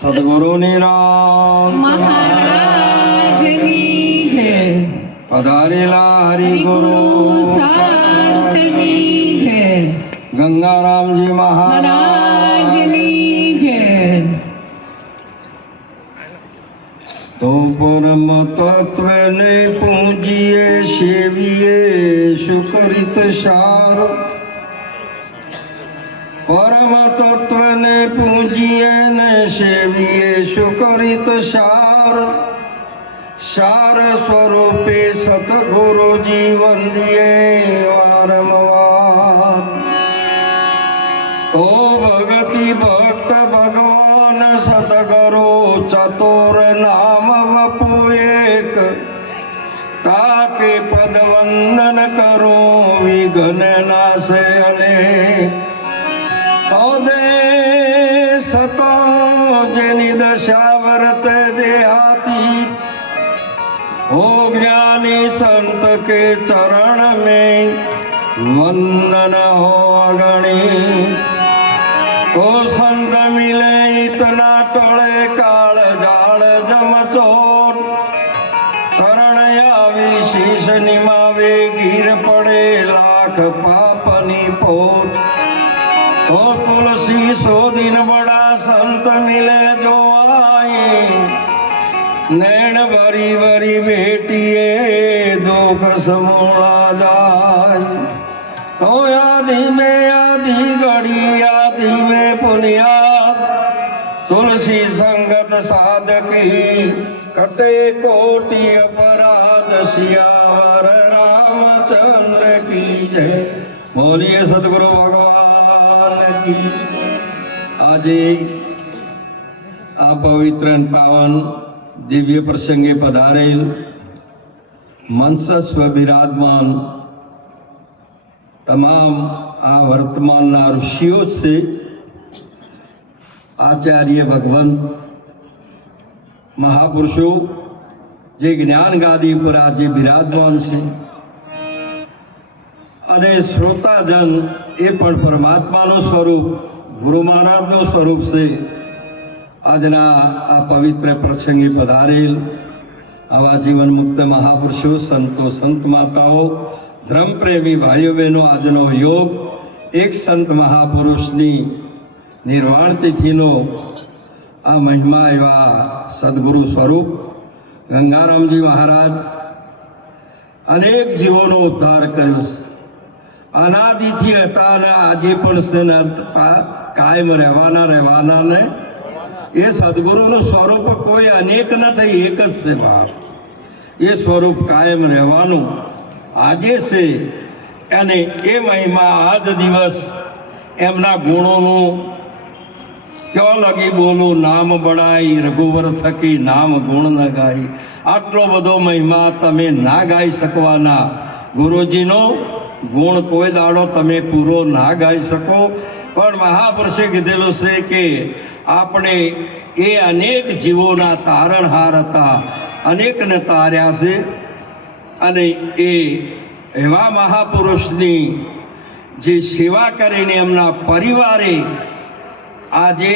સદગુરુ નિરાંત મહારાજની જય. પધારેલા હરિગુરુ સંતની જય. ગંગારામજી મહારાજ મહારાજની જય. તો પરમ તત્વને પૂજીએ સેવીએ સુકરિત સાર. પરમ તત્વને પૂજીએ ને સેવીએ સુકરિત સાર. સાર સ્વરૂપે સતગુરુજી વંદીએ વારંવાર. તો ભગતિ ભક્ત ભગવાન સતગુરુ ચતુર નામ વપુ એક. તાકે પદ વંદન કરો વિઘ્ન નાશે અનેક. સતો જેની દશા વર્ત દેહાતી. हो ज्ञानी संत के चरण में वंदन हो अगणी. तो संत मिले इतना टोले काल जाल जमचोर. शरण आवी शीश निमावे गिर पड़े लाख पापनी पोर. तो तुलसी सो दिन बड़ा संत मिले जो आए. नैन भरी भरी बेटिए दुख समोड़ा जाय. तो आदि घड़ी आदि में पुनियाद. तुलसी संगत साधकी कटे कोटि अपराध. सियावर रामचंद्र की जय. बोलिए सदगुरु भगवान की. આજે આ પવિત્ર પાવન દિવ્ય પ્રસંગે પધારેલ મંચસ્વ બિરાજમાન તમામ આ વર્તમાનના ઋષિઓ છે. આચાર્ય ભગવંત મહાપુરુષો જે જ્ઞાન ગાદી ઉપર આજે બિરાજમાન છે અને શ્રોતાજન એ પણ પરમાત્માનું સ્વરૂપ ગુરુ મહારાજનું સ્વરૂપ છે. આજના આ પવિત્ર પ્રસંગે પધારેલ આવા જીવન મુક્ત મહાપુરુષો, સંતો, સંત માતાઓ, ધર્મપ્રેમી ભાઈઓ બહેનો, આજનો યોગ એક સંત મહાપુરુષની નિર્વાણ તિથિનો આ મહિમા એવા સદગુરુ સ્વરૂપ ગંગારામજી મહારાજ અનેક જીવોનો ઉદ્ધાર કર્યો છે. અનાદિથી હતા અને આજે પણ છે ને કાયમ રહેવાના ને એ સદગુરુનું સ્વરૂપ કોઈ અનેક નથી, એક જ છે બાપ. એ સ્વરૂપ કાયમ રહેવાનું આજે છે અને એ મહિમા આજ દિવસ એમના ગુણોનું ક્યાં લગી બોલું. નામ બળાઈ રઘુવર થકી નામ ગુણ ન ગાઈ. આટલો બધો મહિમા તમે ના ગાઈ શકવાના. ગુરુજીનો ગુણ કોઈ દાડો તમે પૂરો ના ગાઈ શકો. પણ મહાપુરુષે કીધેલું છે કે આપણે એ અનેક જીવોના તારણહાર હતા, અનેકને તાર્યા છે. અને એ એવા મહાપુરુષની જે સેવા કરીને એમના પરિવારે આજે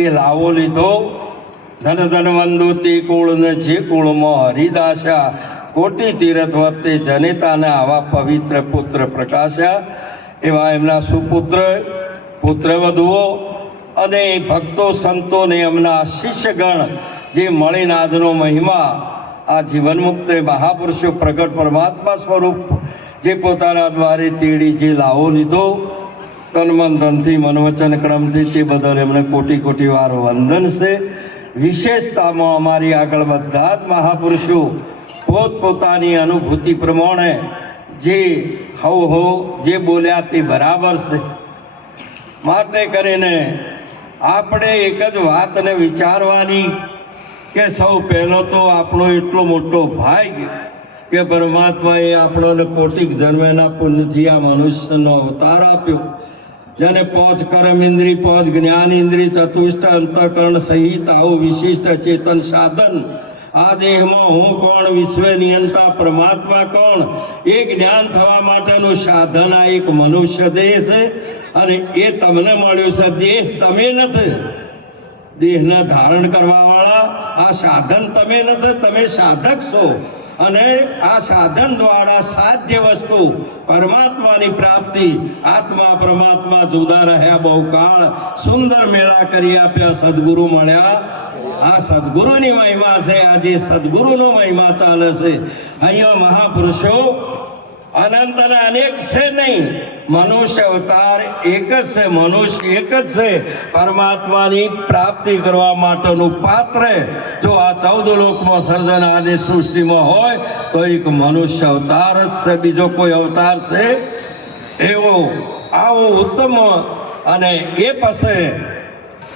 એ લાવો લીધો. ધન ધન વંદોતી કુળને જે કુળમાં હરિદાસ્યા. કોટી તીરથ વત્તે જનેતાને આવા પવિત્ર પુત્ર પ્રકાશ્યા. એવા એમના સુપુત્ર, પુત્રવધુઓ અને ભક્તો સંતોને એમના શિષ્યગણ જે મળીને આજનો મહિમા આ જીવન મુક્ત મહાપુરુષો પ્રગટ પરમાત્મા સ્વરૂપ જે પોતાના દ્વારે તેડી જે લાવો લીધો તન મન ધનથી મનવચન ક્રમથી, તે બદલ એમને કોટી કોટી વાર વંદન છે. વિશેષતામાં અમારી આગળ બધા જ મહાપુરુષો પોતપોતાની અનુભૂતિ પ્રમાણે જે જે બોલ્યા તે બરાબર છે. માટે કરીને આપણે એક જ વાતને વિચારવાની કે સૌ પહેલો તો આપણો એટલો મોટો ભાગ્ય કે પરમાત્માએ આપણને કોટિક જન્મના પુણ્યથી આ મનુષ્યનો અવતાર આપ્યો. જેને 5 કર્મ ઇન્દ્રિય, 5 જ્ઞાન ઇન્દ્રિય, ચતુષ્ટ અંતઃકરણ સહિત આવું વિશિષ્ટ ચેતન સાધન. આ દેહમાં હું કોણ, વિશ્વ નિયંતા પરમાત્મા કોણ, એ જ્ઞાન થવા માટેનું સાધન આ એક મનુષ્ય દેહ છે. અને એ તમને મળ્યું છે. દેહ તમે નથી, દેહને ધારણ કરવાવાળા આ સાધન તમે નથી, તમે સાધક છો. અને આ સાધન દ્વારા સાધ્ય વસ્તુ પરમાત્માની પ્રાપ્તિ, આત્મા પરમાત્મા જુદા રહ્યા બહુ કાળ, સુંદર મેળા કરી આપ્યા, સદગુરુ મળ્યા. આ સદગુરુની મહિમા છે. આજે સદગુરુનો મહિમા ચાલે છે. અહીંયા મહાપુરુષો અનંત અને અનેક છે નહીં, મનુષ્ય અવતાર એક જ છે, મનુષ્ય એક જ છે. પરમાત્માની પ્રાપ્તિ કરવા માટેનું પાત્ર જો આ 14 લોકમાં સર્જન આદિ સૃષ્ટિમાં હોય તો એક મનુષ્ય અવતાર જ છે, બીજો કોઈ અવતાર છે એવો આવો ઉત્તમ. અને એ પછી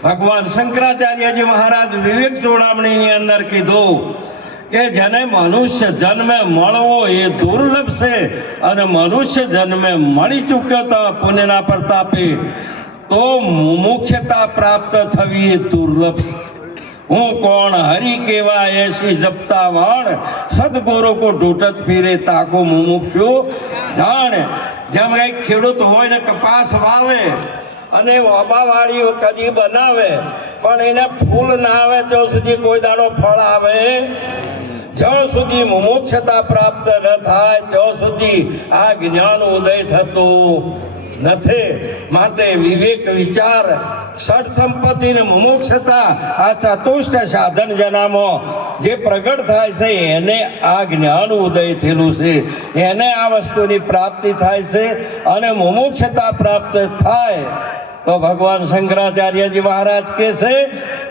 ભગવાન શંકરાચાર્યજી મહારાજ વિવેક ચોડામણીની અંદર કીધું કે જેને મનુષ્ય જન્મે મળવો એ દુર્લભ છે, અને મનુષ્ય જન્મે મળી ચૂક્યો તો પુણ્યના પ્રતાપે તો મુમુક્ષતા પ્રાપ્ત થવી એ દુર્લભ છે. હું કોણ હરિ કેવા એસી જપતા વાણ, સદગુરુ કો ઢૂંઢત ફીરે તાકો મુમુક્ષુ જાણ. જેમ કઈ ખેડૂત હોય ને કપાસ વાવે અને વાબાવાળી કદી બનાવે, પણ એને ફૂલ ના આવે ત્યાં સુધી કોઈ દાડો ફળ આવે. જ્યાં સુધી મુમુક્ષતા પ્રાપ્ત ન થાય ત્યાં સુધી આ જ્ઞાન ઉદય થતું નથી. માટે વિવેક વિચાર ષડ સંપત્તિ ને મુમુક્ષતા આ ચતુષ્ટ સાધન જનામાં જે પ્રગટ થાય છે એને આ જ્ઞાન ઉદય થયેલું છે, એને આ વસ્તુની પ્રાપ્તિ થાય છે. અને મુમુક્ષતા પ્રાપ્ત થાય તો ભગવાન શંકરાચાર્યજી મહારાજ કહે છે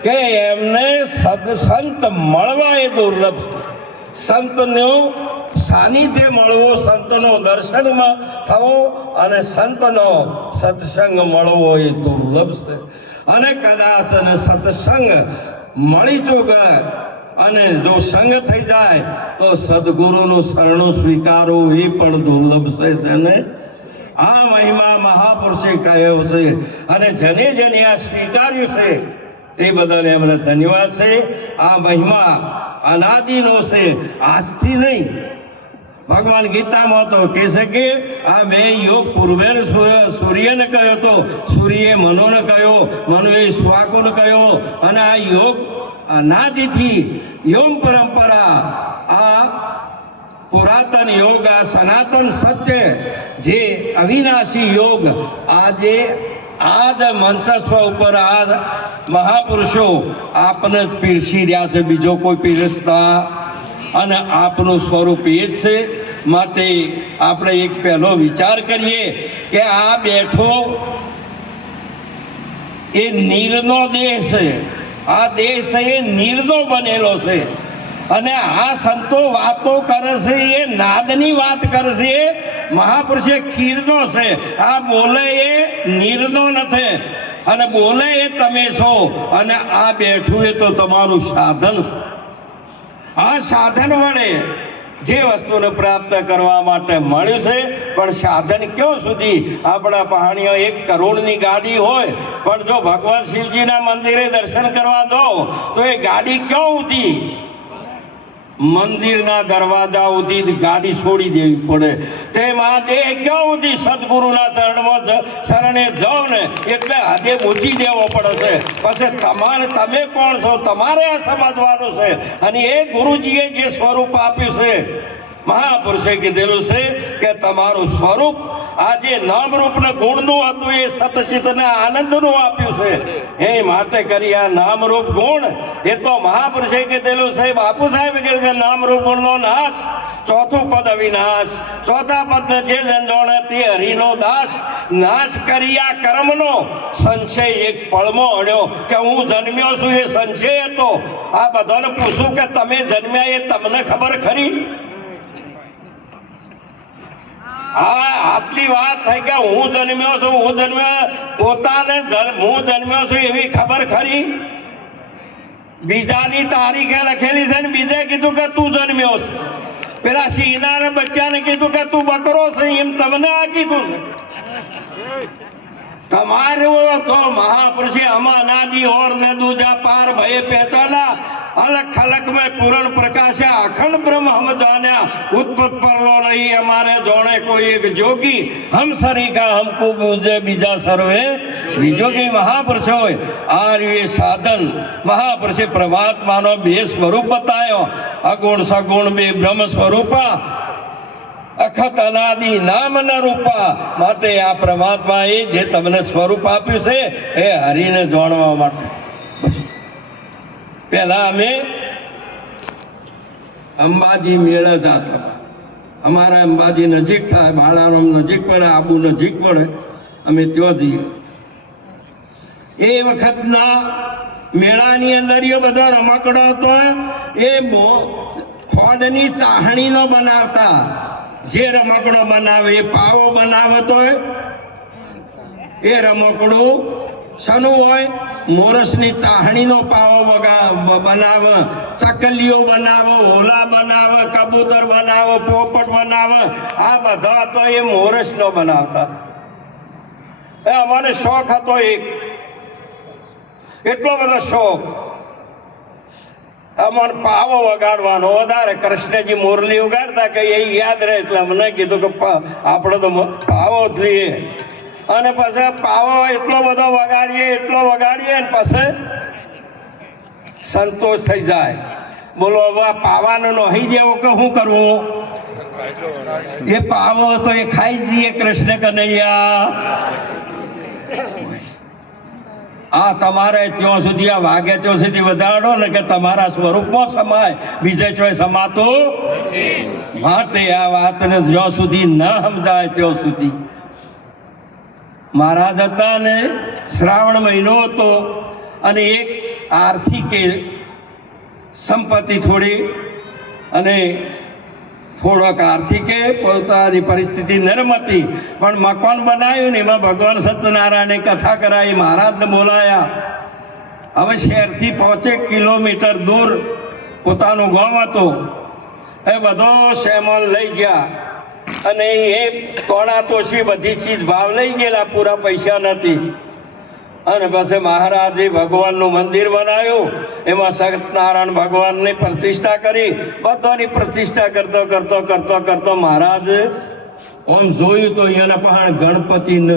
કે એમને સંત મળવા એ દુર્લભ છે. સંતનું સાનિધ્ય મળવો, સંતનો દર્શનમાં થવો અને સંતનો સત્સંગ મળવો એ દુર્લભ છે. અને કદાચ અને સત્સંગ મળી ચૂકે અને જો સંગ થઈ જાય તો સદગુરુનું શરણું સ્વીકારવું એ પણ દુર્લભ છે ને. આ મહિમા મહાપુરુષે કહ્યો છે, અને જેને જેને આ સ્વીકાર્યું છે તે બદલ એમને ધન્યવાદ છે. આ મહિમા અનાદિનો છે, આજથી નહીં. ભગવાન ગીતામાં તો કહે છે કે આ બે યોગ પૂર્વે સૂર્યને કહ્યો તો સૂર્યે મનોને કહ્યો, મનુએ શ્વાકોને કહ્યો. અને આ યોગ અનાદિથી યોગ પરંપરા, આ પુરાતન યોગ, આ સનાતન સત્ય, જે અવિનાશી યોગ આજે આજ મંચસ્વ ઉપર આ મહાપુરુષો આપને જ પીરસી રહ્યા છે, બીજો કોઈ પીરસતા. અને આપનું સ્વરૂપ એ જ છે. માટે આપણે એક પહેલો વિચાર કરીએ કે આ બેઠો એ નીરનો દેહ છે. આ દેહ છે એ નીરનો બનેલો છે. અને આ સંતો વાતો કરે છે એ નાદની વાત કરે છે. મહાપુરુષે ખીરનો છે, આ બોલે એ નીરનો નથી. અને બોલે એ તમે છો. અને આ બેઠું એ તો તમારું સાધન છે. આ સાધન વડે જે વસ્તુને પ્રાપ્ત કરવા માટે મળ્યું છે. પણ સાધન ક્યાં સુધી? આપણા પહાણીઓ 1 કરોડની ગાડી હોય, પણ જો ભગવાન શિવજીના મંદિરે દર્શન કરવા જાઓ તો એ ગાડી ક્યાં ઉધી? મંદિરના દરવાજા સુધી ગાડી છોડી દેવી પડે. તેમાં દેહ ક્યાં સુધી? સદગુરુના ચરણમાં શરણે જાઓ ને એટલે હદે મૂકી દેવો પડે છે. પછી તમે કોણ છો તમારે આ સમજવાનું છે. અને એ ગુરુજીએ જે સ્વરૂપ આપ્યું છે, મહાપુરુષે કીધેલું છે કે તમારું સ્વરૂપ આજે નામરૂપ ને ગુણનું હતું, એ સતચિતને આનંદનું આપ્યું છે. એ માટે કરી આ નામરૂપ ગુણ એ તો મહાપુરુષે કીધેલું છે. બાપુ સાહેબ કહે કે નામરૂપ ગુણનો નાશ, ચોથું પદ અવિનાશ. ચોથા પદ જે જંજોણે તે હરિનો દાસ. નાશ કરી આ કર્મનો સંશય એક પળમાં અડ્યો કે હું જન્મ્યો છું એ સંશય હતો. આ બધાને પૂછું કે તમે જન્મ્યા એ તમને ખબર ખરી? હા, આટલી વાત થઈ કે હું જન્મ્યો છું, હું જન્મ્યો, પોતાને હું જન્મ્યો છું એવી ખબર ખરી? બીજાની તારીખે લખેલી છે ને બીજે કીધું કે તું જન્મ્યો છે. પેલા સિંહના બચ્ચાને કીધું કે તું બકરો છે, એમ તમને આ કીધું છે. તમારે તો મહાપુરુષે हम अनादि और ने दूजा पार भय पहचाना, अलग खलक में पूर्ण प्रकाश है, अखंड ब्रह्म हम जाना, उत्पत्त परलो नहीं हमारे जोड़े कोई एक जोगी, हम सरी का हमको पूजे बीजा सर्वे બીજો કઈ મહાપુરુષ હોય આ એ સાધન મહાપુરુષે પરમાત્માનો બે સ્વરૂપ બતાવ્યો અગુણ સગુણ બે બ્રહ્મ સ્વરૂપા અખત અનાદિ નામ ન રૂપા માટે આ પરમાત્મા એ જે તમને સ્વરૂપ આપ્યું છે એ હરિને જાણવા માટે પહેલા અમે અંબાજી મેળે જતા અમારા અંબાજી નજીક થાય બાળારામ નજીક પડે આબુ નજીક પડે અમે ત્યાં જઈએ એ વખતના મેળાની અંદર એ બધો રમકડો હતો એ ખોડની ચાહણીનો બનાવતા જે રમકડો બનાવે એ પાવો બનાવતો એ રમકડું શનું હોય મોરસની ચાહણીનો પાવો બનાવે ચકલીઓ બનાવો હોલા બનાવે કબૂતર બનાવો પોપટ બનાવે આ બધા તો એ મોરસનો બનાવતા એ અમારે શોખ હતો એટલો બધો શોખ અમને પાવો વગાડવાનો વધારે કૃષ્ણજી મુરલી ઉગાડતા કે એ યાદ રહે એટલે અમને કીધું કે આપણે તો પાવો જ લઈએ અને પછી પાવો એટલો બધો વગાડીએ અને પછી સંતોષ થઈ જાય બોલો હવે આ પાવાનો નહીં જેવો કે શું કરવું એ પાવો તો એ ખાઈ જઈએ કૃષ્ણ કનૈયા આ તમારે ત્યાં સુધી આ વાગે ત્યાં સુધી વધારો ને કે તમારા સ્વરૂપમાં સમાય બીજે ચોય સમાતું માટે આ વાતને જ્યાં સુધી ન સમજાય ત્યાં સુધી મહારાજ હતા ને શ્રાવણ મહિનો હતો અને એક આર્થિક સંપત્તિ થોડી અને થોડોક આર્થિકે પોતાની પરિસ્થિતિ નરમ હતી પણ મકાન બનાવ્યું ને એમાં ભગવાન સત્યનારાયણે કથા કરાવી મહારાજને બોલાયા હવે શહેરથી 5 કિલોમીટર દૂર પોતાનું ગામ હતું એ બધો સામાન લઈ ગયા અને એ તોણા તોશી બધી ચીજ ભાવ લઈ ગયેલા પૂરા પૈસા નથી અને પછી મહારાજે ભગવાનનું મંદિર બનાવ્યું એમાં સત્યનારાયણ ભગવાનની પ્રતિષ્ઠા કરી બધાની પ્રતિષ્ઠા કરતો મહારાજ આમ જોયું તો અહીંયાના પણ ગણપતિ ન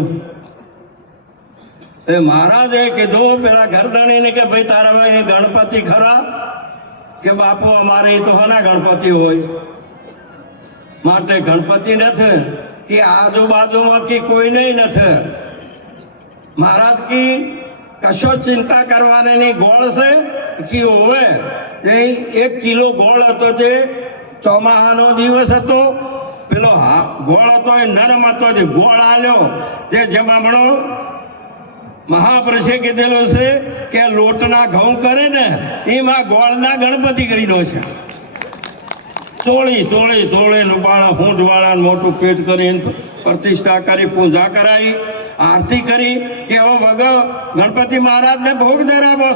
એ મહારાજે કીધું પેલા ઘરધણીને કે ભાઈ તારા ભાઈ ગણપતિ ખરા કે બાપુ અમારે તો ઘણા ગણપતિ હોય માટે ગણપતિ નથી કે આજુબાજુમાં કે કોઈ નહીં નથી મહારાજ કી કશો ચિંતા કરવાની નહીં ગોળ છે કે હોવે 1 કિલો ગોળ હતો તે ચોમાહાનો દિવસ હતો પેલો ગોળ હતો એ નરમ હતો જે ગોળ આલ્યો જે જમામણો મહાપુરુષે કીધેલો છે કે લોટના ઘઉં કરે ને એમાં ગોળના ગણપતિ કરીને છે ચોળી બાળા હૂંઢ વાળા મોટું પેટ કરીને પ્રતિષ્ઠા કરી પૂજા કરાવી આરતી કરી કે હવે વગર ગણપતિ મહારાજને ભોગ ધરાવો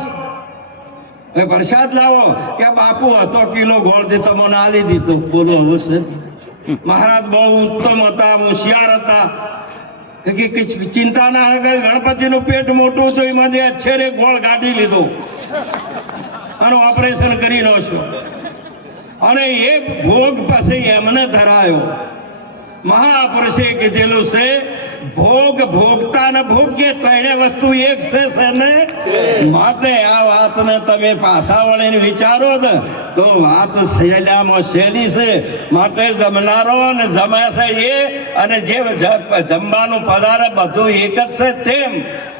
પ્રસાદ લાવો કે બાપુ હતો કિલો ગોળથી તમને આલી દીધો બોલો હવે મહારાજ બહુ ઉત્તમ હતા હોશિયાર હતા કે ચિંતા ના કરે ગણપતિનું પેટ મોટું તો એમાંથી અચ્છેરે ગોળ કાઢી લીધો અને ઓપરેશન કરી લો છો અને એ ભોગ પછી એમને ધરાયો મહાપુરુષે કીધેલું છે ભોગ ભોગતા ને ભોગ્ય ત્રણે વસ્તુ એક છે ને માટે આ વાતને તમે પાછા વળીને વિચારો ને તો વાત સહેલામાં સહેલી છે માટે જમનારો અને જમે છે એ અને જે જમવાનું પદાર્થ બધું એક જ છે તેમ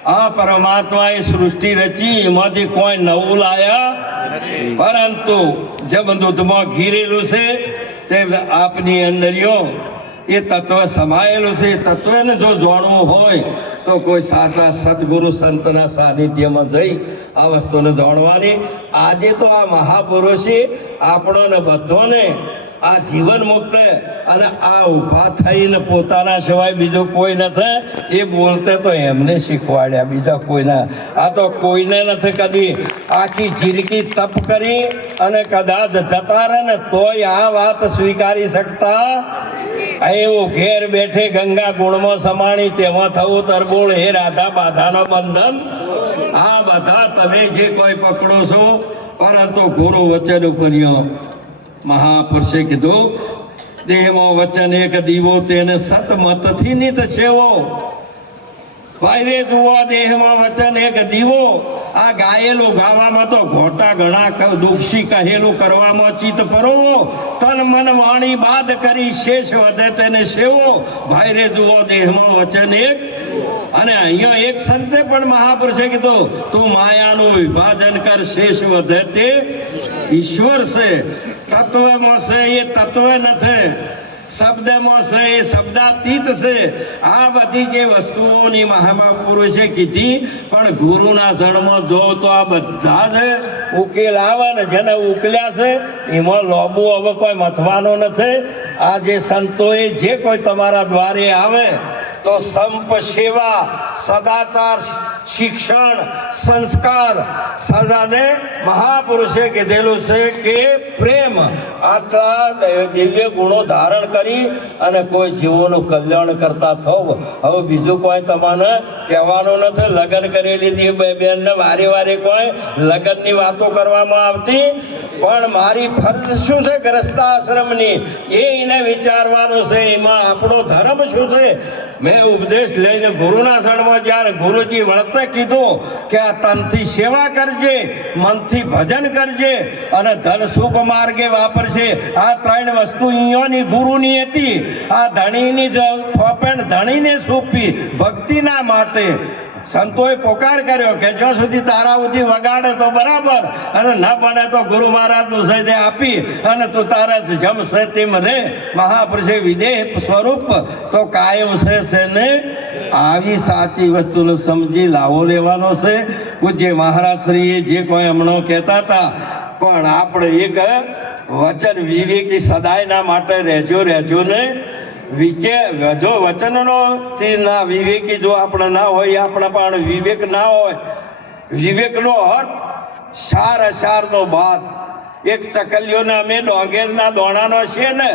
આ પરમાત્માએ સૃષ્ટિ રચી એમાંથી કોઈ નવું લાયા પરંતુ જબ દૂધમાં ઘીરેલું છે તે આપની અંદરિયો એ તત્વ સમાયેલું છે એ તત્વને જો જાણવું હોય તો કોઈ સાચા સદગુરુ સંતના સાનિધ્યમાં જઈ આ વસ્તુને જાણવાની આજે તો આ મહાપુરુષે આપણને બધાને આ જીવન મુક્ત અને આ ઊભા થઈને પોતાના સિવાય બીજું કોઈ નથી એ બોલતે તો એમને શીખવાડ્યા બીજા કોઈના આ તો કોઈને નથી કદી આખી જિંદગી તપ કરી અને કદાચ જતા રહે ને તોય આ વાત સ્વીકારી શકતા એવું ઘેર બેઠે ગંગા ગુણમાં સમાણી તેમાં થવું તરબોળ હે રાધા બાધાનો બંધન આ બધા તમે જે કોઈ પકડો છો પરંતુ ગુરુ વચન ઉપર્યો મહાપુરુષે કીધું દેહમાં વચન એક દીવો તેને સતમતથી નિત સેવો ભાઈ રે જુઓ દેહમાં વચન એક દીવો, આ ગાયેલું ગાવામાં તો ઘોટા ઘણા દુઃખી કહેલું કરવામાં ચિત્ત પરોવો, તન મન વાણી બાદ કરી શેષ વધે તેને સેવો, ભાઈ રે જુઓ દેહમાં વચન એક. અને અહીંયા એક સંતે પણ મહાપુરુષે કીધું, તું માયાનું વિભાજન કર શેષ વધે તે ઈશ્વર છે. તત્વમાં છે એ તત્વ નથી, શબ્દમાં છે એ શબ્દાતીત છે. આ બધી જે વસ્તુઓની મહાપુરુષે કીધી, પણ ગુરુના શરણમાં જો તો આ બધા જ ઉકેલ આવે ને જેને ઉકલ્યા છે એમાં લોબુ હવે કોઈ મથવાનો નથી. આ જે સંતોએ જે કોઈ તમારા દ્વારે આવે તો સંપ સેવા, સદાચાર, શિક્ષણ, સંસ્કાર સદાને મહાપુરુષે કીધેલું છે કે પ્રેમ, આટલા દિવ્ય ગુણો ધારણ કરી અને કોઈ જીવોનું કલ્યાણ કરતા થવું. હવે બીજું કોઈ તમને કહેવાનું નથી. લગ્ન કરેલી બેનને વારે વારે કોઈ લગ્નની વાતો કરવામાં આવતી, પણ મારી ફરજ શું છે ગ્રસ્તાશ્રમની એને વિચારવાનું છે. એમાં આપણો ધર્મ શું છે. મેં ઉપદેશ લઈને ગુરુના શરણમાં જ્યારે ગુરુજી વળતે કીધું કે આ તનથી સેવા કરજે, મનથી ભજન કરજે અને ધન સુખ માર્ગે વાપરશે. આ ત્રણ વસ્તુ અહીંયાની ગુરુની હતી. આ ધણીની થોપેણ ધણીને સોંપી ભક્તિના માટે સંતોએ પોકાર કર્યો કે જ્યાં સુધી તારા સુધી વગાડે તો બરાબર, અને ન બને તો ગુરુ મહારાજનું સૈદે આપી અને તું તારા જમશે તેમ રે. મહાપુરુષે વિદેહ સ્વરૂપ તો કાયમ છે ને આવી સાચી વસ્તુને સમજી લાવો લેવાનો છે. પૂજ્ય મહારાજશ્રીએ જે કોઈ હમણાં કહેતા હતા, પણ આપણે એક વચન વિવેકી સદાયના માટે રહેજો ને જો વચનનો ના વિવેકી જો આપણે ના હોય, આપણા પણ વિવેક ના હોય, વિવેકનો અર્થ સાર અસારનો બાદ. એક ચકલીઓને અમે ડોંગેરના દોણાનો છે ને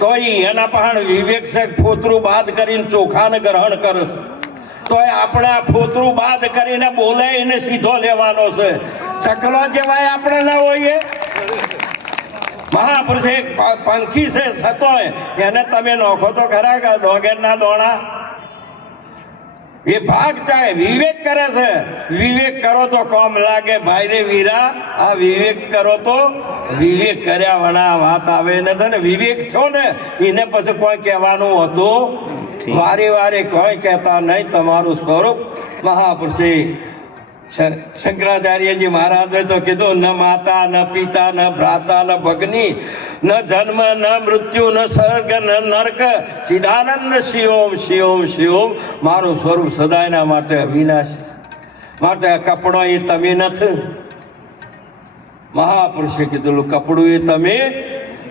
તો એના પણ વિવેક છે, ફોતરું બાદ કરીને ચોખાને ગ્રહણ કરે તો આપણે આ ફોતરું બાદ કરીને બોલે એને સીધો લેવાનો છે. ચકલો જેવાય આપણે ના હોઈએ. મહાપુરુષ એક પંખી છે સતોય એને તમે નોખો તો ખરા કે ડોંગેરના દોણા એ ભાગ જાય. વિવેક કરે છે, વિવેક કરો તો કોમ લાગે. ભાઈ રે વીરા, આ વિવેક કરો તો વિવેક કર્યા વણા વાત આવે ને વિવેક છો ને એને પછી કોઈ કહેવાનું હતું વારે વારે કોઈ કહેતા નહીં. તમારું સ્વરૂપ મહાપુરુષે શંકરાચાર્યજી મહારાજે તો કીધું, ન માતા ન પિતા ન ભ્રાતા ન ભગની ન જન્મ ન મૃત્યુ ન સ્વર્ગ ન નર્ક ચિદાનંદ શિવોમ શિવોમ શિવોમ. મારું સ્વરૂપ સદાયના માટે અવિનાશી, માટે કપડો એ તમે નથી. મહાપુરુષે કીધેલું કપડું એ તમે,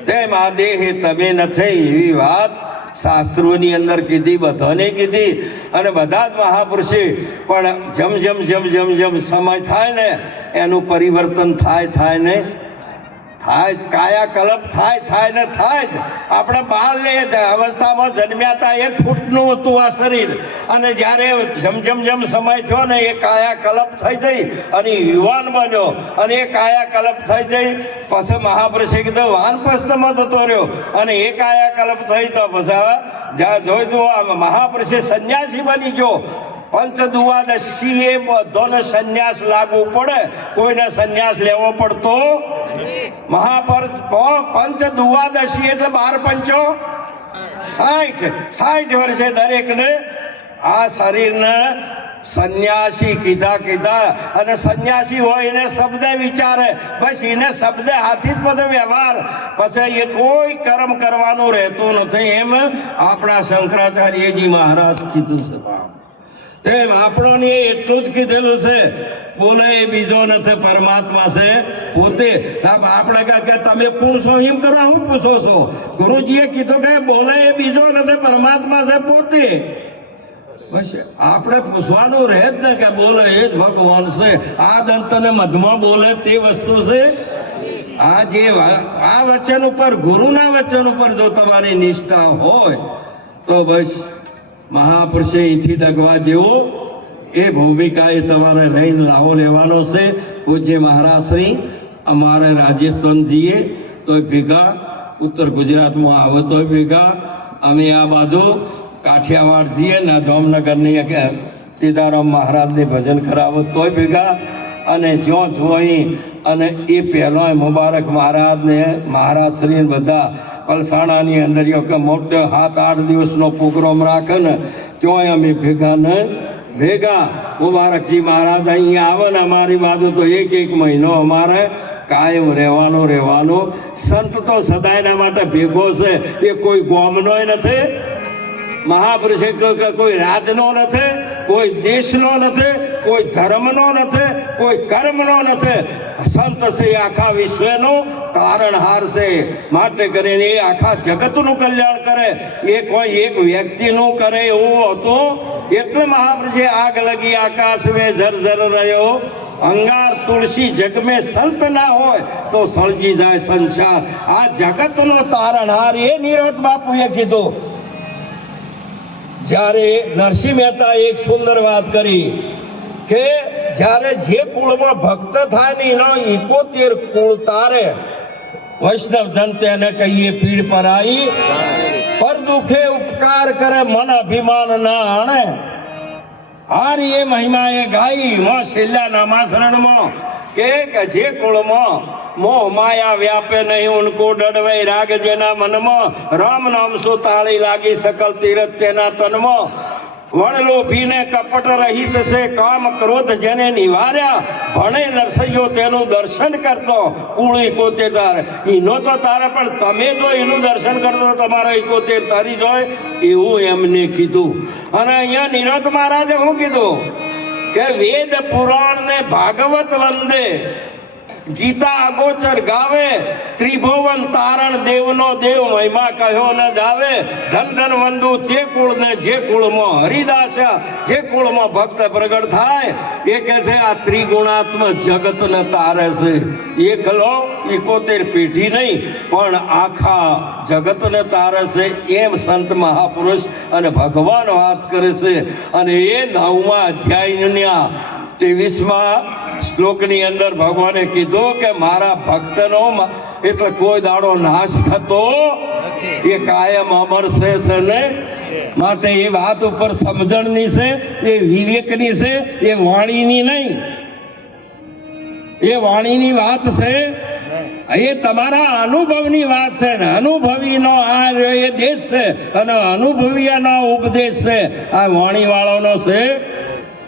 તેમ આ દેહ એ તમે નથી. એવી વાત શાસ્ત્રોની અંદર કીધી, બધાને કીધી. અને બધા જ મહાપુરુષે પણ જેમ જેમ જેમ જેમ જેમ સમય થાય ને એનું પરિવર્તન થાય ને થાય જ, કાયાકલ્પ થાય ને થાય જ. આપણે બાળ લે અવસ્થામાં જન્મ્યા હતા 1 ફૂટનું હતું આ શરીર, અને જ્યારે જેમ સમય થયો ને એ કાયાકલ્પ થઈ જઈ અને યુવાન બન્યો, અને એ કાયાકલ્પ થઈ જઈ પછી મહાપુરુષે કીધું વાનપ્રસ્થમાં જતો રહ્યો, અને એ કાયાકલ્પ થઈ તો પછી જ્યાં જોઈ જુઓ મહાપુરુષે સંન્યાસી બની ગયો. પંચદુવાદશી એ બધાને સંન્યાસ લાગુ પડે, કોઈને સંન્યાસ લેવો પડતો. મહાપુરુષ પંચદુવાદશી એટલે 12 પંચો 60 વર્ષે દરેકને આ શરીરને સંન્યાસી કીધા. અને સંન્યાસી હોય એને શબ્દ વિચારે, બસ એને શબ્દ હાથી જ બધો વ્યવહાર, પછી એ કોઈ કર્મ કરવાનું રહેતું નથી. એમ આપણા શંકરાચાર્યજી મહારાજ કીધું છે. તેમ આપણોને એટલું જ કીધેલું છે, બોલે એ બીજો નથી, પરમાત્મા છે પોતે. આપણે કે તમે પૂછો એમ કરવા શું પૂછો છો? ગુરુજીએ કીધું કે બોલે એ બીજો નથી, પરમાત્મા છે પોતે. બસ આપણે પૂછવાનું રહે જ ને કે બોલે એ જ ભગવાન છે. આ દંત ને મધમાં બોલે તે વસ્તુ છે. આ જે આ વચન ઉપર, ગુરુના વચન ઉપર જો તમારી નિષ્ઠા હોય તો બસ મહાપુરુષે અહીંથી ડગવા જેવો એ ભૂમિકા એ તમારે રહીને લાવો લેવાનો છે. પૂજ્ય મહારાજશ્રી અમારે રાજસ્થાનજીએ તો ભેગા, ઉત્તર ગુજરાતમાં આવે તો ભેગા, અમે આ બાજુ કાઠિયાવાડ છીએ ને જામનગરની સીતારામ મહારાજને ભજન કરાવો તોય ભેગા, અને જો જોઈ અને એ પહેલો મુબારક મહારાજને મહારાજ શ્રી બધા પલસાણાની અંદર કે મોટો 7-8 દિવસનો પ્રોગ્રામ રાખે ને ત્યોય અમે ભેગા ને ભેગા. મુબારકજી મહારાજ અહીંયા આવે ને અમારી બાજુ તો 1 મહિનો અમારે કાયમ રહેવાનું. સંત તો સદાયના માટે ભેગો છે, એ કોઈ ગોમનોય નથી, મહાપુરુષે કોઈ રાજનો નથી, કોઈ દેશનો નથી, કોઈ ધર્મનો નથી, કોઈ કર્મનો નથી. સંત છે એ આખા વિશ્વનો તારણહાર છે. માટે કરીને એ આખા જગતનું કલ્યાણ કરે, એ કોઈ એક વ્યક્તિનું કરે એવું હતું. એટલે મહાપુરુષે આગ લગી આકાશ મેં જર રહ્યો અંગાર, તુલસી જગ મેં સંત ના હોય તો સળજી જાય સંસાર. આ જગતનો તારણહાર એ નિરવત બાપુએ કીધું. જ્યારે નરસિંહ મહેતા એક સુંદર વાત કરી કે જ્યારે જે કુળમાં ભક્ત થાય ને એનો 71 કુળ તારે. વૈષ્ણવ જન તેને કહીએ પીડ પર આવી, પર દુખે ઉપકાર કરે મન અભિમાન ના આણે. હારી એ મહિમા એ ગાઈ માં છેલ્લા નામાસરણમાં કે જે કુળમાં મોહ માયા વ્યાપે નહીં ઉनको ડડવે રાગ જેના મનમાં, રામ નામ સો તાળી લાગી સકલ તીરથ તેના તનમાં. વણલોભીને કપટ રહિત છે કામ ક્રોધ જેને નિવાર્યા, ભણે નરસૈયો તેનું દર્શન કરતો કુળ 71 તારે. એનો તો તારે પણ તમે જો એનું દર્શન કરતો તમારો 71 તારી જોય એવું એમને કીધું. અને અહીંયા નિરત મહારાજે શું કીધું કે વેદ પુરાણ ને ભાગવત વંદે, ગીતા અગોચર ગાવે, ત્રિભુવન તારણ દેવનો દેવ મહિમા કહ્યો ન જાવે. ધન ધન વંદુ તે કુળ ને જે કુળમાં હરિદાસ, જે કુળમાં ભક્ત પ્રગટ થાય. એ કહે છે આ ત્રિગુણાત્મક જગતને તારે છે. એકલો 71 પેઢી નહીં પણ આખા જગતને તારે છે એમ સંત મહાપુરુષ અને ભગવાન વાત કરે છે. અને એ 9મા અધ્યાયના 23મા શ્લોકની અંદર ભગવાને કીધું કે મારા ભક્તનો એટલે કોઈ દાડો નાશ થતો, એ કાયમ અમર છે ને. માટે એ વાત ઉપર સમજણની છે, એ વિવેકની છે, એ વાણીની નહીં. એ વાણીની વાત છે, એ તમારા અનુભવની વાત છે ને. અનુભવીનો આ એ દેશ છે અને અનુભવીનો ઉપદેશ છે આ વાણી વાળાનો છે.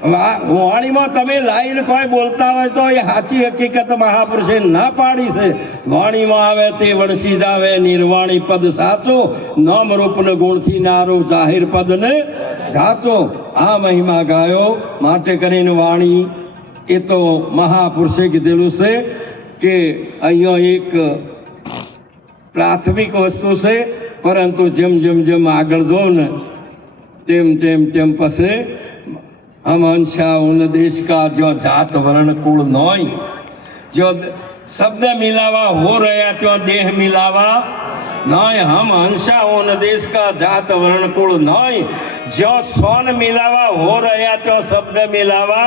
વાણીમાં તમે લાઈન કોઈ બોલતા હોય તો એ સાચી હકીકત મહાપુરુષે ના પાડી છે. વાણીમાં આવે તે વણસી જાવે નિર્વાણી પદ સાચો, નામ રૂપ ને ગુણથી નારું જાહેર પદ ને જાચો. આ મહિમા ગાયો. માટે કરીને વાણી એ તો મહાપુરુષે કીધેલું છે કે અહીંયા એક પ્રાથમિક વસ્તુ છે, પરંતુ જેમ આગળ જો ને તેમ પછી हम अंशा उन देश का जो जात वर्ण कुल नोय, जो शब्द मिलावा हो रहा तो देह मिलावा नोय. हम अंशा उन देश का जात वर्ण कुल नोय, जो सोन मिलावा हो रहा तो शब्द मिलावा.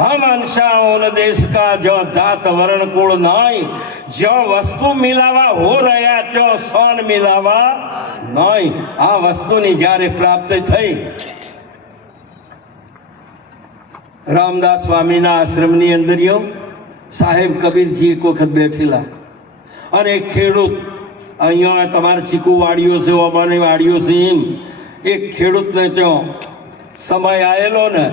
हम अंशा उन देश का जो जात वर्ण कुल नोय, जो वस्तु मिलावा हो रहा तो सोन मिलावा नोय. आ वस्तुनी જ્યારે પ્રાપ્ત થઈ, રામદાસ સ્વામીના આશ્રમની અંદર સાહેબ કબીરજી એક વખત બેઠેલા અને એક ખેડૂત, અહીંયા તમારે ચીકુ વાડીઓ છે, ઓબાની વાડીઓ છે, એમ એક ખેડૂતને ત્યાં સમય આવેલો ને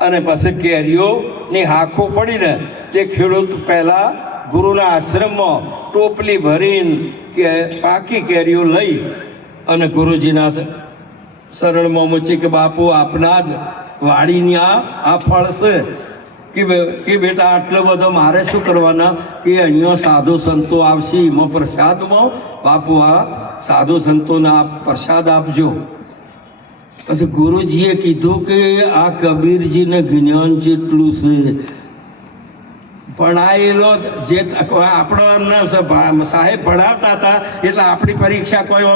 અને પછી કેરીઓની હાંખો પડી ને તે ખેડૂત પહેલાં ગુરુના આશ્રમમાં ટોપલી ભરીને કે પાકી કેરીઓ લઈ અને ગુરુજીના શરણમાં મૂકી કે બાપુ આપના જ વાડીની આ ફળ છે કે બેટા આટલો બધો મારે શું કરવાના, કે અહીંયા સાધુ સંતો આવશે એમાં પ્રસાદમાં બાપુ આ સાધુ સંતોને આપ પ્રસાદ આપજો. પછી ગુરુજીએ કીધું કે આ કબીરજીને જ્ઞાન જેટલું છે, ભણાયેલો જે આપણો સાહેબ ભણાવતા હતા એટલે આપણી પરીક્ષા કોઈ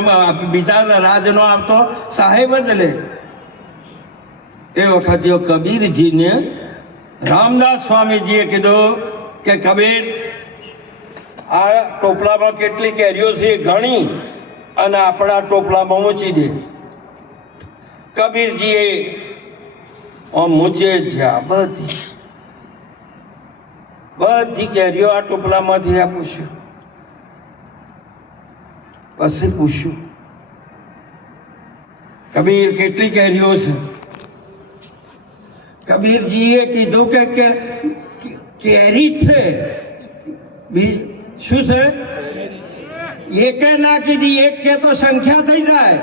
બીજા રાજનો આવતો, સાહેબ જ લે. એ વખતે કબીરજીને રામદાસ સ્વામીજીએ કીધું કે કબીર આ ટોપલામાં કેટલી કેરીઓ છે ગણી અને આપણા ટોપલામાં મૂકી દે. કબીરજીએ મૂચે જ્યાં બધી કેરીઓ આ ટોપલામાંથી આપું છું. પછી પૂછ્યું, કબીર કેટલી કેરીઓ છે? કબીરજીએ કીધું કે કેરી જ છે. શું છે? એકે ના કીધી. એક કે તો સંખ્યા થઈ જાય,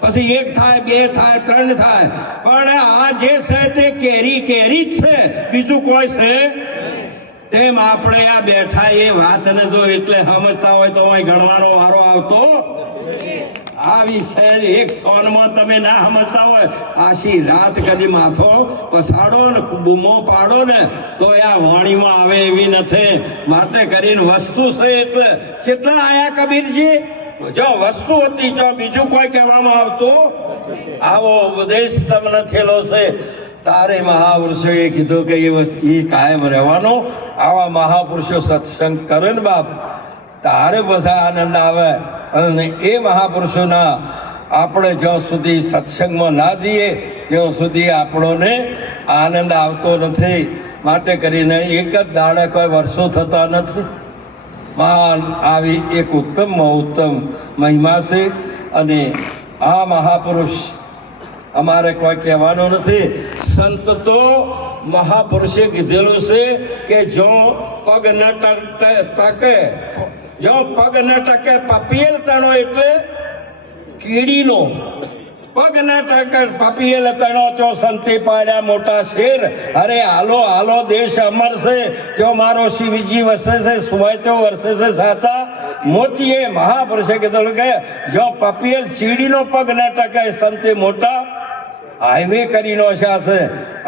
પછી 1 થાય, 2 થાય, 3 થાય, પણ આ જે છે તે કેરી કેરી જ છે, બીજું કોઈ છે તેમ. આપણે આ બેઠા એ વાતને જો એટલે સમજતા હોય તો અહીં ગણવાનો વારો આવતો. આ વિષય એક સોનમાં તમે ના સમજતા હોય, આશી રાત કદી માથો પસાડો ને બૂમો પાડો ને તો આ વાણીમાં આવે એવી નથી. માટે કરીને વસ્તુ છે એટલે કેટલા આયા કબીરજી? જો વસ્તુ હતી તો બીજું કોઈ કહેવામાં આવતું. આવો ઉપદેશ તમને થયેલો છે. તારે મહાપુરુષોએ કીધું કે એ કાયમ રહેવાનો. આવા મહાપુરુષો સત્સંગ કરે ને બાપ, તારે બધા આનંદ આવે. અને એ મહાપુરુષોના આપણે જ્યાં સુધી સત્સંગમાં ના જઈએ ત્યાં સુધી આપણોને આનંદ આવતો નથી. માટે કરીને એક જ દાડે કોઈ વર્ષો થતા નથી. મહાન આવી એક ઉત્તમમાં ઉત્તમ મહિમા છે. અને આ મહાપુરુષ અમારે કોઈ કહેવાનું નથી. સંત તો મહાપુરુષે કીધેલું છે કે જો પગ ન ટકે, જો પગ ન ટકે પપીએલ તણો એટલે કીડીનો. પગ ન ટકે પપીએલ તણો તો સંતે પાડ્યા મોટા શેર. અરે હાલો હાલો દેશ અમર છે, જો મારો શિવજી વસે છે, સુવાય તો વરસે છે સાચા મોતીએ. મહાપુરુષે કીધું કે જો પપીએલ ચીડીનો પગ ન ટકે સંતે મોટા હાઈવે કરીને છે.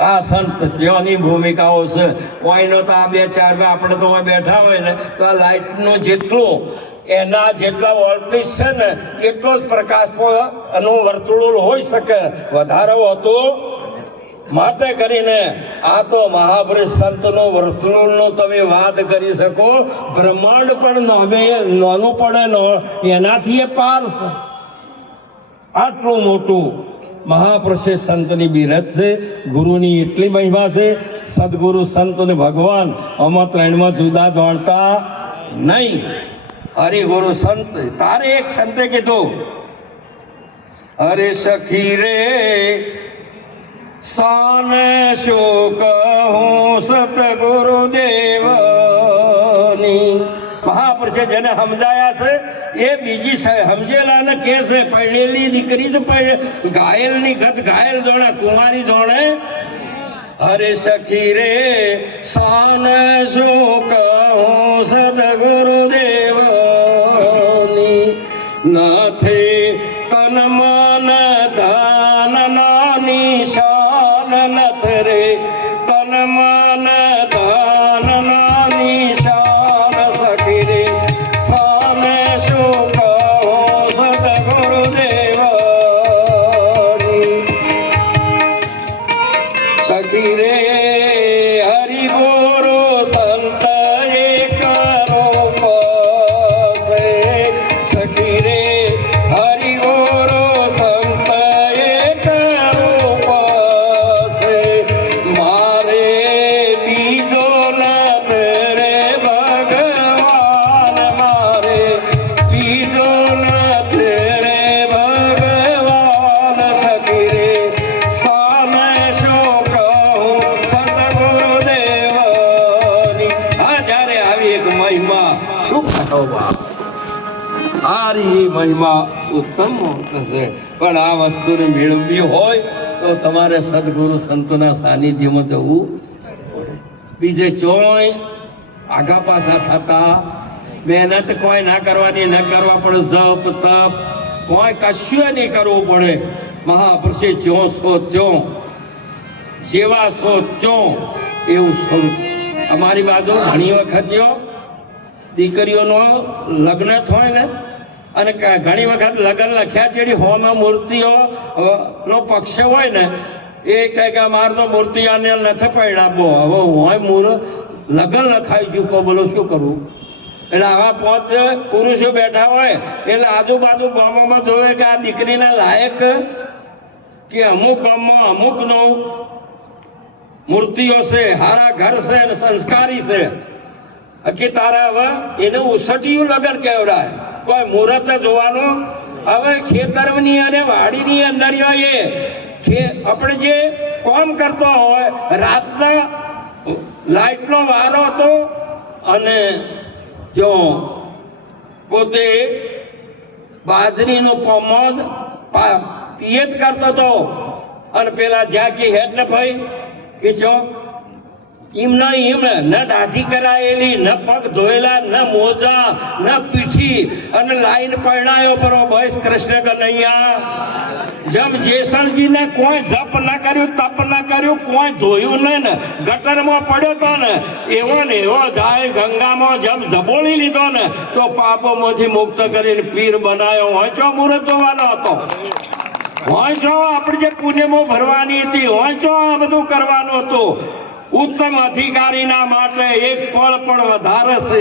આ સંત ત્યાંની ભૂમિકાઓ છે. કોઈનો તો આ 2-4 આપણે તો બેઠા હોય ને તો આ લાઇટનો જેટલો એના જેટલા વોલ્ટેજ છે ને એટલો જ પ્રકાશ એનું વર્તુળ હોઈ શકે, વધારે હોતો. માટે કરીને આ તો મહાપુરુષ સંતનો વર્તુળનો તમે વાત કરી શકો. બ્રહ્માંડ પણ નાનું પડે એનાથી એ પાર છે. આટલું મોટું મહાપુરુષે સંતની બિરજ છે. ગુરુની એટલી મહિમા છે. સદગુરુ સંત અને ભગવાન આમાં ત્રણમાં જુદા જાણતા નહીં. હરિગુરુ સંત. તારે એક સંતે કીધું, અરે સખી રે શાન શું કહું સતગુરુદેવની. મહાપુરુષે જેને સમજાયા છે એ બીજી સમજેલાને કે છે. પરણેલી દીકરી જ ઘાયલની ગત ઘાયલ જોણે, કુંવારી જોણે. અરે સખી રે શાન શું કહું સદગુરુદેવની. નથી તન મન ધન નાની શાન નથ રે, તન મન ધન નાની શાન. સખી રે શાન શું કહું સદગુરુદેવની. સખી રે હરિગુરુ સંત એક રૂપ છે. સખી રે હરિગુરુ સંત એક રૂપ છે. મારે બીજો નથી રે ભગવાન, મારે બીજો નથી રે ભગવાન. સખી રે સામે શું કહું સદગુરુદેવની. આ જ્યારે આવી એક મહિમા શું કહો બાપ, આરી મહિમા ઉત્તમ થશે. પણ આ વસ્તુને મેળવવી હોય તો તમારે સદગુરુ સંતોના સાનિધ્યમાં જવું પડે. બીજે ચોય આગા પાછા થતા મહેનત કોઈ ના કરવાની, ન કરવા પડે. જપ તપ કોઈ કશું નહીં કરવું પડે. મહાપુરુષે જ્યો સો ત્યો, જેવા સો ત્યો એવું સ્વરૂપ. અમારી બાજુ ઘણી વખત દીકરીઓનો લગ્ન થાય ને, અને ઘણી વખત લગ્ન લખ્યા છેડી હોમાં મૂર્તિઓ નો પક્ષ હોય ને, એ કહે કે અમારે તો મૂર્તિ આને નથી પરણાવો. હવે હોય લગ્ન લખાઈ ચૂકો, બોલો શું કરવું? એટલે આવા 5 પુરુષો બેઠા હોય એટલે આજુબાજુ ગામોમાં જોવે કે આ દીકરીના લાયક કે અમુક ગામમાં અમુકનો મૂર્તિઓ છે, હારા ઘર છે અને સંસ્કારી છે કે તારા હવે એને ઉસટિયું લગન કહેવડાય. કોઈ મુહૂર્ત જોવાનું હવે ખેતરની અને વાડીની અંદર આપણે જે કામ કરતો હોય રાતના લાઈટનો વારો હતો અને જો પોતે બાજરીનો પમોદ પિયત કરતો હતો અને પેલા જ્યાં કે હેડ ને ભાઈ કે જો એમ ન દાઢી કરાયેલી, ન પગ ધોયેલા, ન મોજા, ન પીઠી અને લાઈન પરણાયો પરો બસ કૃષ્ણ કનૈયા. જબ જેસલજીને કોઈ જપ ના કર્યું, તપ ના કર્યું, કોઈ ધોયું નહીં ને ગટરમાં પડ્યો તો ને એવો જાય ગંગામાં જબ જબોળી લીધો ને તો પાપોમાંથી મુક્ત કરીને પીર બનાવ્યો હોય. ચો મુહૂર્ત જોવાનો હતો, હોય ચો આપણે જે પુણ્યમાં ભરવાની હતી, હોય ચો આ બધું કરવાનું હતું. ઉત્તમ અધિકારીના માટે એક પળ પણ વધારે છે,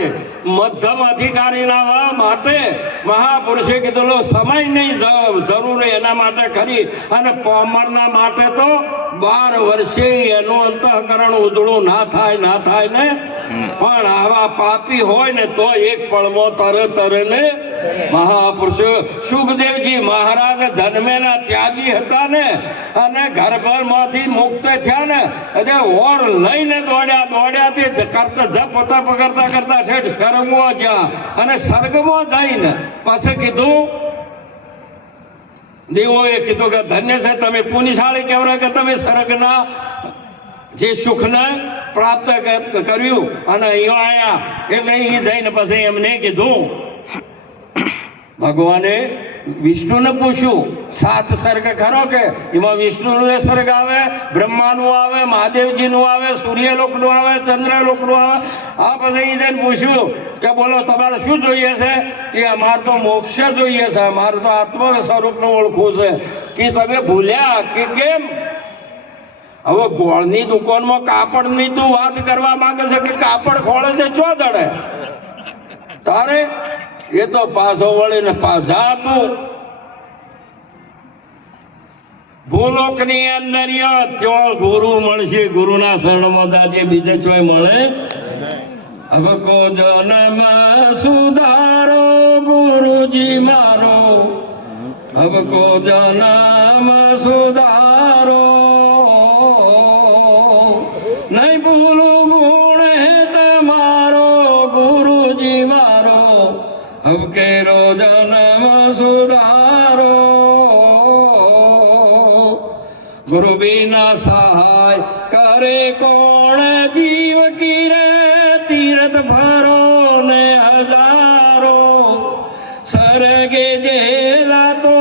મધ્યમ અધિકારીના માટે મહાપુરુષે કીધેલો સમય નહીં જરૂર એના માટે ખરી, અને પામરના માટે તો 12 વર્ષે એનું અંતઃકરણ ઉજળું ના થાય ને. પણ આવા પાપી હોય ને તો એક પળમાં તરે ને મહાપુરુષો. સુખદેવજી મહારાજ જન્મેલા ત્યાગી હતા ને અને ગર્ભમાંથી મુક્ત થયા ને એટલે ઓર લઈને દોડ્યા તે જપ કરતા શેઠ સ્વર્ગમાં ગયા અને સ્વર્ગમાં જઈને પાસે કીધું, દેવોએ કીધું કે ધન્ય છે તમે પુણ્યશાળી કહેવાય કે તમે સ્વર્ગના જે સુખને પ્રાપ્ત કર્યું અને અહીંયા આવ્યા. એટલે અહીં જઈને પછી એમને કીધું, ભગવાને વિષ્ણુને પૂછ્યું 7 સર્ગ ખરો કે એમાં વિષ્ણુનું સર્ગ આવે, બ્રહ્માનું આવે, મહાદેવજીનું આવે, સૂર્યલોકનું આવે, ચંદ્રલોકનું આવે. આ પછી જઈને પૂછ્યું કે બોલો તમારે શું જોઈએ છે? કે અમારે તો મોક્ષ જોઈએ છે, અમારે તો આત્મ સ્વરૂપને ઓળખવું છે. કે તમે ભૂલ્યા કે કેમ? હવે ગોળની દુકાનમાં કાપડની તું વાત કરવા માંગે છે કે કાપડ ખોળે છે ચો દડે તારે? એ તો પાછો વળીને પાછા તું ભૂલોકની અંદર ત્યાં ગુરુ મળશે, ગુરુના શરણમાં જાજે, બીજે ચોય મળે. હવે કો જન્મ સુધારો ગુરુજી મારો, હવે કો જન્મ સુધારો, નહીં ભૂલું ગુણ તમારો ગુરુજી મારો, હવે કેરો જન્મ સુધારો. ગુરુ બિના સહાય કરે કોણ? જીવ કીરે તીરથ ભરો ને હજારો, સરગે જેલા તો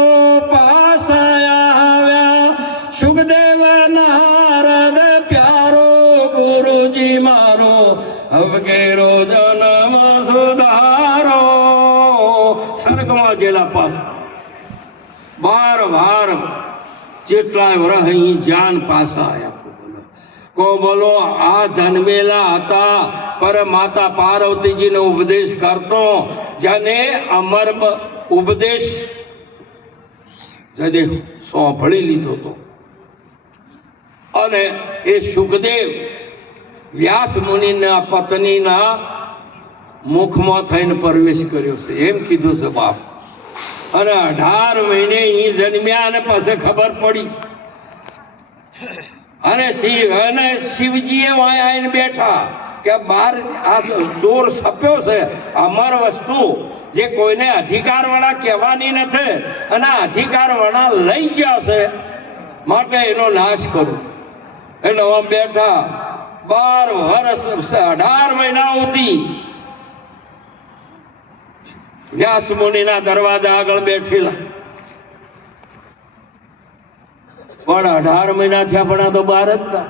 પાસયા આવ્યા, સુખદેવ નારદ પ્યારો ગુરુજી મારો, હવે કેરો જન્મ સુધારો. સ્વર્ગમાં જેલા પાસ 12 વાર જેટલા વર્ષ અહીં જાન પાછા આવ્યા. બોલો આ જન્મેલા હતા પર માતા પાર્વતીજીને ઉપદેશ કરતો, જેને અમર ઉપદેશ જેને સોંભળી લીધો હતો. અને એ સુખદેવ વ્યાસ મુનિના પત્નીના મુખમાં થઈને પ્રવેશ કર્યો છે એમ કીધું છે બાપ. અને 18 મહિને અહીં જન્મ્યા અને પછી ખબર પડી અને શિવજીએ વાય આવીને બેઠા કે બહાર આ ચોર છપ્યો છે, અમર વસ્તુ જે કોઈને અધિકાર વાળા કહેવાની નથી અને અધિકાર વાળા લઈ ગયા છે માટે એનો નાશ કરું. એટલે આમ બેઠા 12 વર્ષ 18 મહિના સુધી વ્યાસ મુનિના દરવાજા આગળ બેઠેલા. પણ 18 મહિના થયા પણ આ તો 12 જ હતા.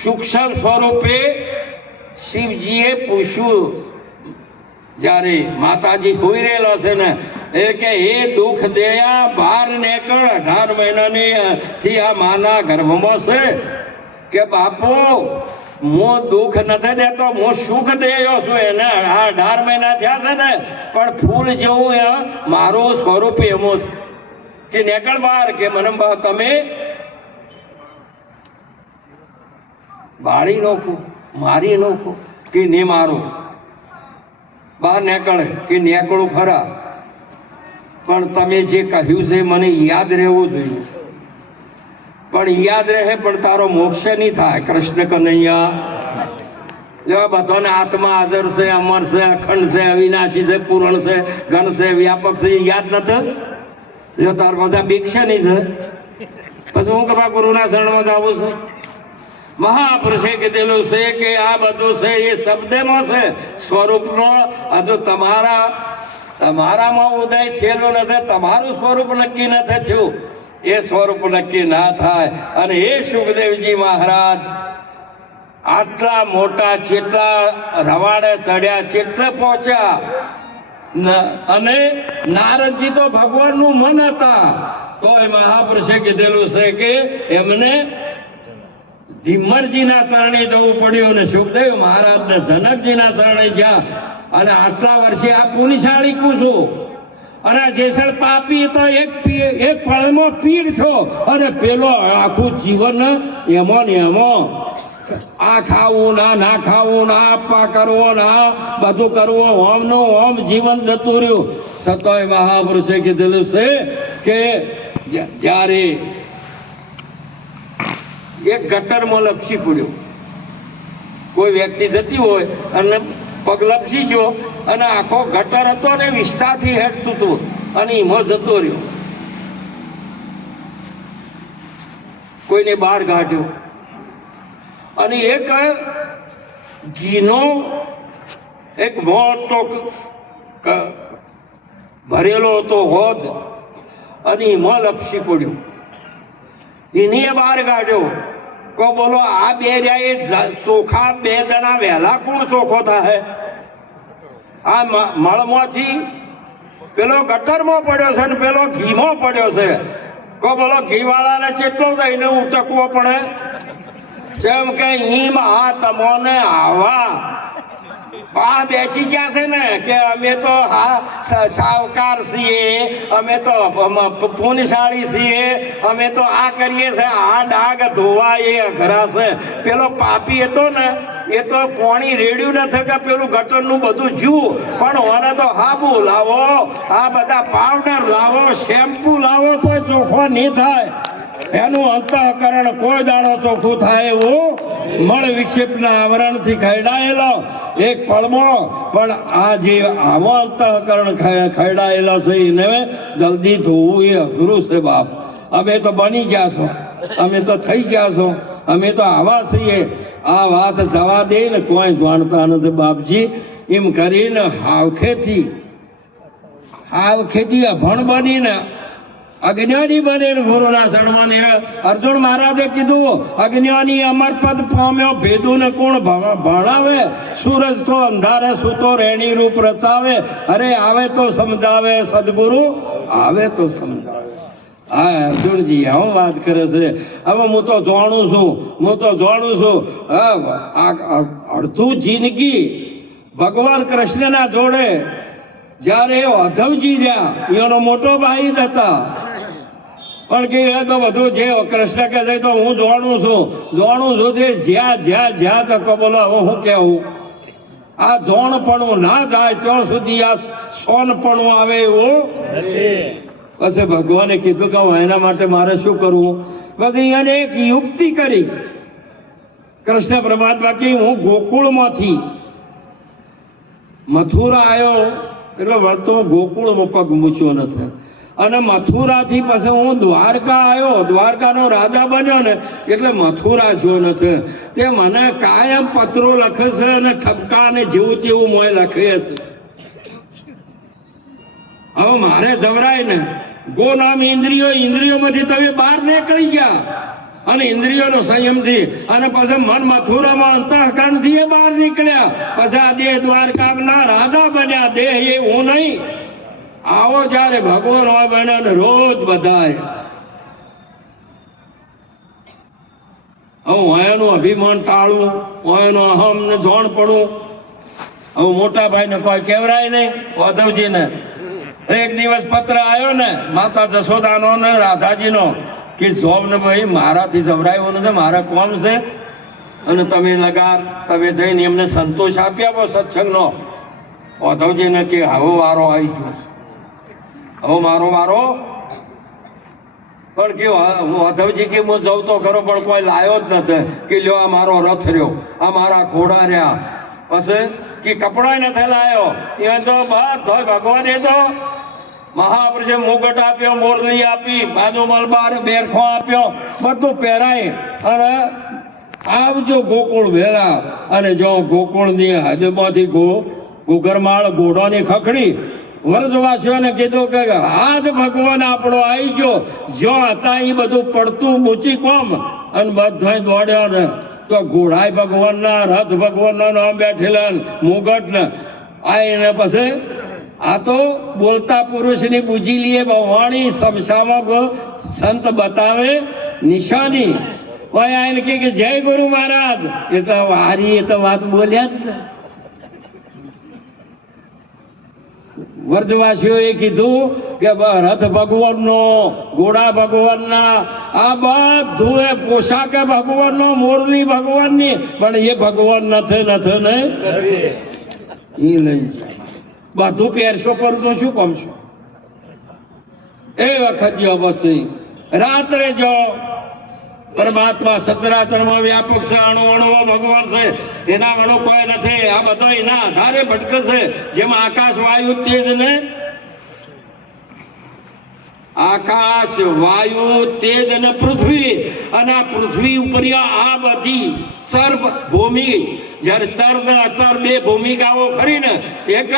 સૂક્ષ્મ સ્વરૂપે શિવજીએ પૂછ્યું, જ્યારે માતાજી હોઈ રહેલા છે ને એ કે હે દુઃખ દેયા બહાર નીકળ, 18 મહિનાની થી આ માના ગર્ભમાં છે. કે બાપુ હું દુઃખ નથી દેતો, હું સુખ દેયો છું એને. 18 મહિના થયા છે ને પણ ફૂલ જેવું મારું સ્વરૂપ એમો છે. કે નીકળ બહાર. કે મને તમે બાળી નાખું, મારી નાખું કે ને મારો, બહાર નીકળે કે નીકળું ખરા, પણ તમે જે કહ્યું છે મને યાદ રહેવું જોઈએ. પણ યાદ રહે પણ તારો મોક્ષ નહીં થાય. કૃષ્ણ કનૈયા જેવા બધાને આત્મા હાજર છે, અમર છે, અખંડ છે, અવિનાશી છે, પૂર્ણ છે, ઘન છે, વ્યાપક છે, એ યાદ નથી. જો તાર બધા ભિક્ષાની છે પછી હું કરવા ગુરુના શરણમાં જાવું છું? મહાપુરુષે કીધેલું છે કે આ બધું છે એ શબ્દમાં છે, સ્વરૂપનો હજુ તમારામાં ઉદય થયેલો નથી. તમારું સ્વરૂપ નક્કી નથી થયું. એ સ્વરૂપ નક્કી ના થાય. અને એ સુખદેવજી મહારાજ આટલા મોટા ચેટલા રવાડે ચડ્યા, ચેટલે પહોંચ્યા, અને નારદજી તો ભગવાનનું મન હતા. તો એ મહાપુરુષે કીધેલું છે કે એમને ધીમરજીના ચરણે જવું પડ્યું અને સુખદેવ મહારાજને જનકજીના ચરણે ગયા. અને આટલા વર્ષે આ પુણ્યશાળી કું છું, અને જેસલ પાપી તો એક પળમાં પીડ છો, અને પેલો આખું જીવન એમાં ને એમાં આ ખાવું ના ખાવું, ના આપવા કરવો, ના બધું કરવું, ઓમ નો ઓમ જીવન જતું રહ્યું. સતોય મહાપુરુષે કીધેલું છે કે જ્યારે એક ગટરમાં લપસી પડ્યો, કોઈ વ્યક્તિ જતી હોય અને પગ લપસી ગયો અને આખો ગટર હતો ને વિસ્તારથી હેઠતું હતું અને એમાં જતો રહ્યો. કોઈને બહાર કાઢ્યો અને એક ઘીનો એક મોટો ભરેલો હતો હોદ અને એમાં લપસી પડ્યો. એને બહાર કાઢ્યો. કો બોલો આ બે રહ્યા ચોખા બે જણા વહેલા કોણ ચોખ્ખો થાય? આ મળમાંથી પેલો ગટરમાં પડ્યો છે ને પેલો ઘીમાં પડ્યો છે. કો બોલો ઘીવાળાને કેટલો થઈને ઉટકવો પડે? જેમ કે હિમ આ તમોને આવા આ બેસી ગયા છે ને કે અમે તો સાવકાર છીએ, અમે તો પુણ્યશાળી છીએ, અમે તો આ કરીએ છે, આ ડાઘ ધોવા એ અઘરા છે. પેલો પાપી હતો ને એ તો કોણી રેડ્યું નથી કે પેલું ગટરનું બધું જ્યું, પણ ઓને તો હાબુ લાવો, આ બધા પાવડર લાવો, શેમ્પુ લાવો તો ચોખ્ખો નહીં થાય. એનું અંતઃકરણ કોઈ દાડો ચોખ્ખું થાય એવું મળ વિક્ષેપના આવરણથી ખરડાયેલો એક પળમાં. પણ આ જે આવો અંતઃકરણ ખરડાયેલો છે એને જલ્દી ધોવું એ અઘરું છે બાપ. અમે તો બની ગયા છો, અમે તો થઈ ગયા છો, અમે તો આવા છીએ. આ વાત જવા દે ને કોઈ જાણતા નથી બાપજી. એમ કરીને હાવખેથી અભણ બનીને અજ્ઞાની બને ગુરુના શરણમાં. અર્જુન મહારાજે કીધું અજ્ઞાની અમર પદ પામ્યો, ભેદું ને કોણ ભણાવે? સૂરજ તો અંધારે સૂતો રેણી રૂપ રચાવે. અરે આવે તો સમજાવે સદગુરુ, આવે તો સમજાવે. હા અર્જુનજી આવું વાત કરે છે. હવે હું તો જાણું છું. અડધું જિંદગી ભગવાન કૃષ્ણના જોડે જ્યારે અધવજી રહ્યા, એનો મોટો ભાઈ જ હતા. પણ કે એ તો બધું જે કૃષ્ણ કહે છે તો હું જાણું છું તે જ્યાં તકો બોલો. હવે હું કેવું, આ જોણપણું ના જાય ત્યાં સુધી આ સોનપણું આવે એવું. પછી ભગવાને કીધું કે એના માટે મારે શું કરવું? પછી એને એક યુક્તિ કરી કૃષ્ણ પરમાત્મા કે હું ગોકુળમાંથી મથુરા આવ્યો એટલે વળતો ગોકુળમાં પગ મૂક્યો નથી, અને મથુરાથી પછી હું દ્વારકા આવ્યો, દ્વારકાનો રાજા બન્યો ને એટલે મથુરા જો નથી. તે મને કાયમ પત્રો લખે છે અને ઠપકા ને જેવું તેવું મોય લખે છે. હવે મારે જવરાય ને ગો નામ ઇન્દ્રિયોમાંથી તમે બહાર નીકળી ગયા અને ઇન્દ્રિયોનો સંયમથી, અને પછી મન મથુરામાં અંતઃકરણથી એ બહાર નીકળ્યા. પછી આ દેહ દ્વારકાના રાજા બન્યા. દેહ એ હું નહીં. આવો જયારે ભગવાન હોય બન્યા ને રોજ બધાય હું એનું અભિમાન ટાળવું, એનું અહમ ને જોણ પડવું. હવે મોટા ભાઈ ને કોઈ કહેવરાય નહીં. ઉદ્ધવજીને એક દિવસ પત્ર આવ્યો ને માતા જશોદાનો ને રાધાજીનો કે જોબ ને ભાઈ મારાથી જવરાયો નથી, મારા કોમ છે. અને તમે લગાર તમે જઈને એમને સંતોષ આપી આપો સત્સંગનો. ઓધવજીને કે હવે વારો આવી ગયો, હવે મારો વારો. પણ કે ઓધવજી કે હું જઉં તો ખરો, પણ કોઈ લાયો જ નથી કે લ્યો આ મારો રથ રહ્યો, આ મારા ઘોડા રહ્યા. પછી કે કપડા નથી લાયો, એ તો બધો ભગવાન એ તો મહાપુરુષે મુગટ આપ્યો, મોરલી આપી, બાજુ મલબાર બેરખો આપ્યો, બધું પહેરાય અને આવજો ગોકુળ વેળા. અને જો ગોકુળની હદમાંથી ગુગરમાળ ઘોડોની ખખડી વ્રજવાસીઓને કીધું કે હાથ ભગવાન આપણો આવી ગયો. જો હતા એ બધું પડતું મૂચી કોમ અને બધા દોડ્યો ને તો ઘોડાય ભગવાનના, રથ ભગવાનના નામ બેઠેલા, મુગટ ને આઈને પછી આ તો બોલતા પુરુષની બુજી લીએ ભવાણી સમસામાં સંત બતાવે નિશાની. કોઈ આઈને કે જય ગુરુ મહારાજ, એટલે હારી એ તો વાત બોલ્યા જ ને. વ્રજવાસીઓએ કીધું કે રથ ભગવાનનો, ઘોડા ભગવાનના, આ બધું એ પોશાકે ભગવાનનો, મોરલી ભગવાનની, પણ એ ભગવાન નથી ને એ લઈ બધું પહેરશો પર તો શું કમશો. એ વખત પછી રાત્રે જો પરમાત્મા સચરાચરમાં વ્યાપક છે, અણુ અણુઓ ભગવાન છે, એના અણુ કોઈ નથી. આ બધો એના આધારે ભટકશે. જેમાં આકાશ વાયુ તેજ ને આકાશ વાયુ તેજ અને પૃથ્વી, અને આ પૃથ્વી ઉપર આ બધી સર્વ ભૂમિ, જ્યારે સર્વ અસર બે ભૂમિકાઓ ખરી ને, એક